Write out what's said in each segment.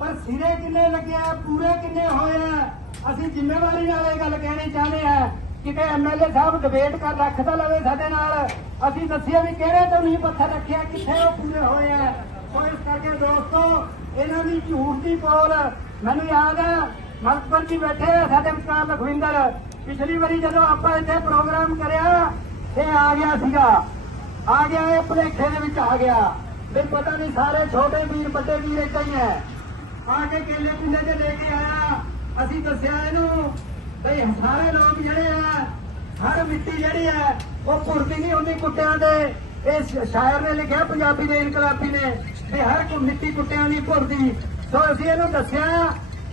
ਪਰ ਸਿਰੇ ਕਿੰਨੇ ਲੱਗਿਆ ਪੂਰੇ ਕਿੰਨੇ ਹੋਏ ਆ? ਅਸੀਂ ਜ਼ਿੰਮੇਵਾਰੀ ਨਾਲ ਇਹ ਗੱਲ ਕਹਿਣੀ ਚਾਹੁੰਦੇ ਆ, ਕਿਤੇ ਐਮਐਲਏ ਸਾਹਿਬ ਡਿਬੇਟ ਕਰ ਰੱਖਦਾ ਲਵੇ ਸਾਡੇ ਨਾਲ। ਅਸੀਂ ਦੱਸਿਆ ਵੀ ਕਿਹੜੇ ਤੋਂ ਨਹੀਂ ਪੱਥਰ ਰੱਖਿਆ, ਕਿੱਥੇ ਉਹ ਪੂਰੇ ਹੋਏ ਆ। ਸੋ ਇਸ ਕਰਕੇ ਦੋਸਤੋ, ਇਹਨਾਂ ਦੀ ਝੂਠ ਦੀ ਪੋਲ ਮੈਨੂੰ ਯਾਦ ਹੈ ਮਲਕਪੁਰ ਜੀ ਬੈਠੇ ਆ ਸਾਡੇ ਵਿਚਕਾਰ ਲਖਵਿੰਦਰ। ਪਿਛਲੀ ਵਾਰੀ ਜਦੋਂ ਆਪਾਂ ਇੱਥੇ ਪ੍ਰੋਗਰਾਮ ਕਰਿਆ, ਇਹ ਆ ਗਿਆ ਸੀਗਾ। ਆ ਗਿਆ ਇਹ ਭਲੇਖੇ ਦੇ ਵਿੱਚ ਆ ਗਿਆ। ਵੀ ਪਤਾ ਨਹੀਂ ਸਾਰੇ ਛੋਟੇ ਵੀਰ, ਵੱਡੇ ਵੀਰ ਏਦਾਂ ਹੀ ਹੈ ਆ ਕੇ ਕੇਲੇ ਪਿੰਡੇ ਤੇ ਲੈ ਕੇ ਆਇਆ। ਅਸੀਂ ਦੱਸਿਆ ਇਹਨੂੰ ਬਈ ਸਾਰੇ ਲੋਕ ਜਿਹੜੇ ਆ, ਹਰ ਮਿੱਟੀ ਜਿਹੜੀ ਹੈ ਉਹ ਭੁਰਦੀ ਨਹੀਂ ਹੁੰਦੀ ਕੁੱਤਿਆਂ ਦੇ। ਇਹ ਸ਼ਾਇਰ ਨੇ ਲਿਖਿਆ, ਪੰਜਾਬੀ ਦੇ ਇਨਕਲਾਬੀ ਨੇ ਵੀ ਹਰ ਕੋ ਮਿੱਟੀ ਕੁੱਤਿਆਂ ਦੀ ਭੁਰਦੀ ਸੋ ਅਸੀਂ ਇਹਨੂੰ ਦੱਸਿਆ,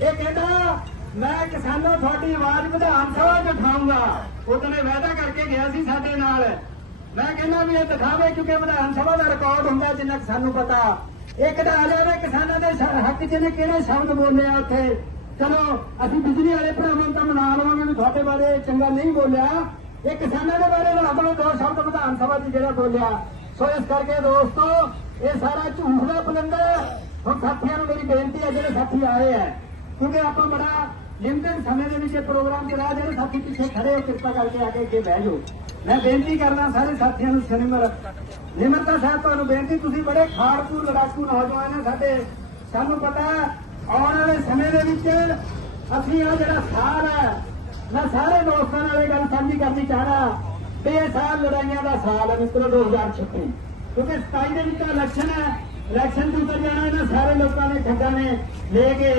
ਇਹ ਕਹਿੰਦਾ, ਮੈਂ ਕਿਸਾਨਾਂ ਤੁਹਾਡੀ ਆਵਾਜ਼ ਵਿਧਾਨ ਸਭਾ 'ਚ ਉਠਾਊਂਗਾ ਉਹਦੋਂ ਇਹ ਵਾਅਦਾ ਕਰਕੇ ਗਿਆ ਸੀ ਸਾਡੇ ਨਾਲ। ਮੈਂ ਕਹਿੰਦਾ ਵੀ ਇਹ ਦਿਖਾਵੇ ਕਿਉਂਕਿ ਵਿਧਾਨ ਸਭਾ ਦਾ ਰਿਕਾਰਡ ਹੁੰਦਾ ਜਿੰਨਾ ਕੁ ਸਾਨੂੰ ਪਤਾ। ਇਹ ਕਢਾ ਲਿਆ ਨੇ ਕਿਸਾਨਾਂ ਦੇ ਹੱਕ 'ਚ ਨੇ ਕਿਹੜੇ ਸ਼ਬਦ ਬੋਲਿਆ ਉੱਥੇ? ਚਲੋ, ਅਸੀਂ ਬਿਜਲੀ ਵਾਲੇ ਭਰਾਵਾਂ ਤਾਂ ਮਨਾ ਲਵਾਂਗੇ ਵੀ ਤੁਹਾਡੇ ਬਾਰੇ ਚੰਗਾ ਨਹੀਂ ਬੋਲਿਆ। ਇਹ ਕਿਸਾਨਾਂ ਦੇ ਬਾਰੇ ਰੱਬ ਨੇ ਦੋ ਸ਼ਬਦ ਵਿਧਾਨ ਸਭਾ 'ਚ ਜਿਹੜਾ ਬੋਲਿਆ। ਸੋ ਇਸ ਕਰਕੇ ਦੋਸਤੋ, ਇਹ ਸਾਰਾ ਝੂਠ ਦਾ ਪਲੰਦਰ ਹੁਣ ਸਾਥੀਆਂ ਨੂੰ ਮੇਰੀ ਬੇਨਤੀ ਹੈ, ਜਿਹੜੇ ਸਾਥੀ ਆਏ ਹੈ, ਕਿਉਂਕਿ ਆਪਾਂ ਬੜਾ ਲਿਮਟਿਡ ਸਮੇਂ ਦੇ ਵਿੱਚ ਇਹ ਪ੍ਰੋਗਰਾਮ ਚਲਾ ਜਿਹੜੇ ਸਾਥੀ ਪਿੱਛੇ ਖੜੇ ਕਿਰਪਾ ਕਰਕੇ ਆ ਕੇ ਅੱਗੇ ਬਹਿ ਜਾਓ। ਮੈਂ ਬੇਨਤੀ ਕਰਦਾ ਸਾਰੇ ਸਾਥੀਆਂ ਨੂੰ ਸਨਿਮਰ ਨਿਮਰਤਾ ਸਾਹਿਬ, ਤੁਹਾਨੂੰ ਬੇਨਤੀ, ਤੁਸੀਂ ਬੜੇ ਖਾੜਕੂ ਲੜਾਕੂ ਨੌਜਵਾਨ ਨੇ ਸਾਡੇ। ਸਾਨੂੰ ਪਤਾ ਆਉਣ ਵਾਲੇ ਸਮੇਂ ਦੇ ਵਿੱਚ ਅਸੀਂ ਆ ਜਿਹੜਾ ਸਾਲ ਹੈ, ਮੈਂ ਸਾਰੇ ਦੋਸਤਾਂ ਨਾਲ ਇਹ ਗੱਲ ਸਾਂਝੀ ਕਰਨੀ ਚਾਹਣਾ ਵੀ ਇਹ ਸਾਲ ਲੜਾਈਆਂ ਦਾ ਸਾਲ ਹੈ, ਮਿੱਤਰੋ 2026 ਕਿਉਂਕਿ 27 ਦੇ ਵਿੱਚ ਇਲੈਕਸ਼ਨ ਹੈ ਇਲੈਕਸ਼ਨ ਤੋਂ ਉੱਤੇ ਜਾਣਾ, ਇਹਨਾਂ ਸਾਰੇ ਲੋਕਾਂ ਨੇ ਖੱਡਾ ਨੇ ਲੈ ਕੇ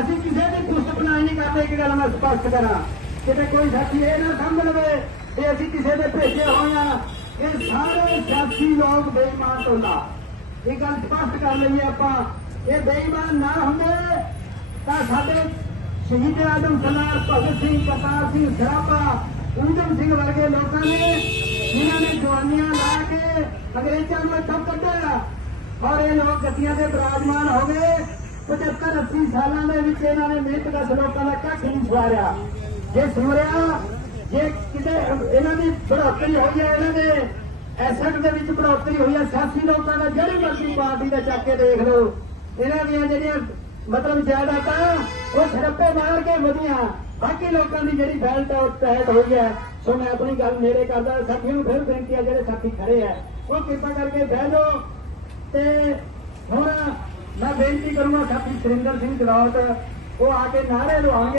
ਅਸੀਂ ਕਿਸੇ ਦੀ ਦੁਸ਼ਟ ਬਣਾਈ ਨਹੀਂ ਕਰਦੇ, ਇੱਕ ਗੱਲ ਮੈਂ ਸਪਸ਼ਟ ਕਰਾਂ। ਕਿਤੇ ਕੋਈ ਸਾਥੀ ਇਹ ਨਾ ਸਮਝ ਲਵੇ ਕਿ ਅਸੀਂ ਕਿਸੇ ਦੇ ਭੇਜੇ ਹੋਏ ਆ ਇਹ ਸਾਰੇ ਸਿਆਸੀ ਲੋਕ ਬੇਈਮਾਨ ਟੋਲਾ ਇਹ ਗੱਲ ਸਪਸ਼ਟ ਕਰ ਲਈਏ ਆਪਾਂ ਇਹ ਬੇਈਮਾਨ ਨਾ ਹੁੰਦੇ, ਤਾਂ ਸਾਡੇ ਸ਼ਹੀਦ ਆਦਮ ਸਰਦਾਰ ਭਗਤ ਸਿੰਘ ਕਰਤਾਰ ਸਿੰਘ ਸਰਾਭਾ, ਊਧਮ ਸਿੰਘ ਵਰਗੇ ਲੋਕਾਂ ਨੇ, ਜਿਨ੍ਹਾਂ ਨੇ ਜਵਾਨੀਆਂ ਲਾ ਕੇ ਅੰਗਰੇਜ਼ਾਂ ਨੂੰ ਇੱਥੋਂ ਕੱਢਿਆ। ਔਰ ਇਹ ਲੋਕ ਗੱਡੀਆਂ ਦੇ ਬਰਾਜਮਾਨ ਹੋ ਗਏ। 75 80 ਸਾਲਾਂ ਦੇ ਵਿੱਚ ਇਹਨਾਂ ਨੇ ਮਿਹਨਤ ਦਾ ਲੋਕਾਂ ਦਾ ਕੱਖ ਨਹੀਂ ਸਵਾਰਿਆ। ਜੇ ਸਵਾਰਿਆ ਜੇ ਕਿਤੇ ਇਹਨਾਂ ਦੀ ਬੜੋਤਰੀ ਹੋਈ ਹੈ, ਇਹਨਾਂ ਦੇ ਐਸੈਟ ਦੇ ਵਿੱਚ ਬੜੋਤਰੀ ਹੋਈ ਹੈ, ਸਿਆਸੀ ਲੋਕਾਂ ਦਾ ਜਿਹੜੀ ਮਰਜ਼ੀ ਪਾਰਟੀ ਦਾ ਚੱਕ ਕੇ ਦੇਖ ਲਓ, ਇਹਨਾਂ ਦੀਆਂ ਜਿਹੜੀਆਂ ਮਤਲਬ ਜਾਇਦਾਦਾਂ, ਉਹ ਛੜੱਪੇ ਮਾਰ ਕੇ ਵਧੀਆਂ। ਬਾਕੀ ਲੋਕਾਂ ਦੀ ਜਿਹੜੀ ਬੈਲਟ ਉਹ ਟੈਟ ਹੋਈ ਹੈ। ਸੋ ਮੈਂ ਆਪਣੀ ਗੱਲ ਨੇੜੇ ਕਰਦਾ, ਸਾਥੀਆਂ ਨੂੰ ਫਿਰ ਬੇਨਤੀ ਹੈ ਜਿਹੜੇ ਸਾਥੀ ਖੜੇ ਹੈ ਉਹ ਕਿਰਪਾ ਕਰਕੇ ਬਹਿ ਜਾਓ। ਤੇ ਹੁਣ ਮੈਂ ਬੇਨਤੀ ਕਰੂੰਗਾ ਸਾਥੀ ਸੁਰਿੰਦਰ ਸਿੰਘ ਜਲੌਟ ਉਹ ਆ ਕੇ ਨਾਰੇ ਲਵਾਉਣਗੇ।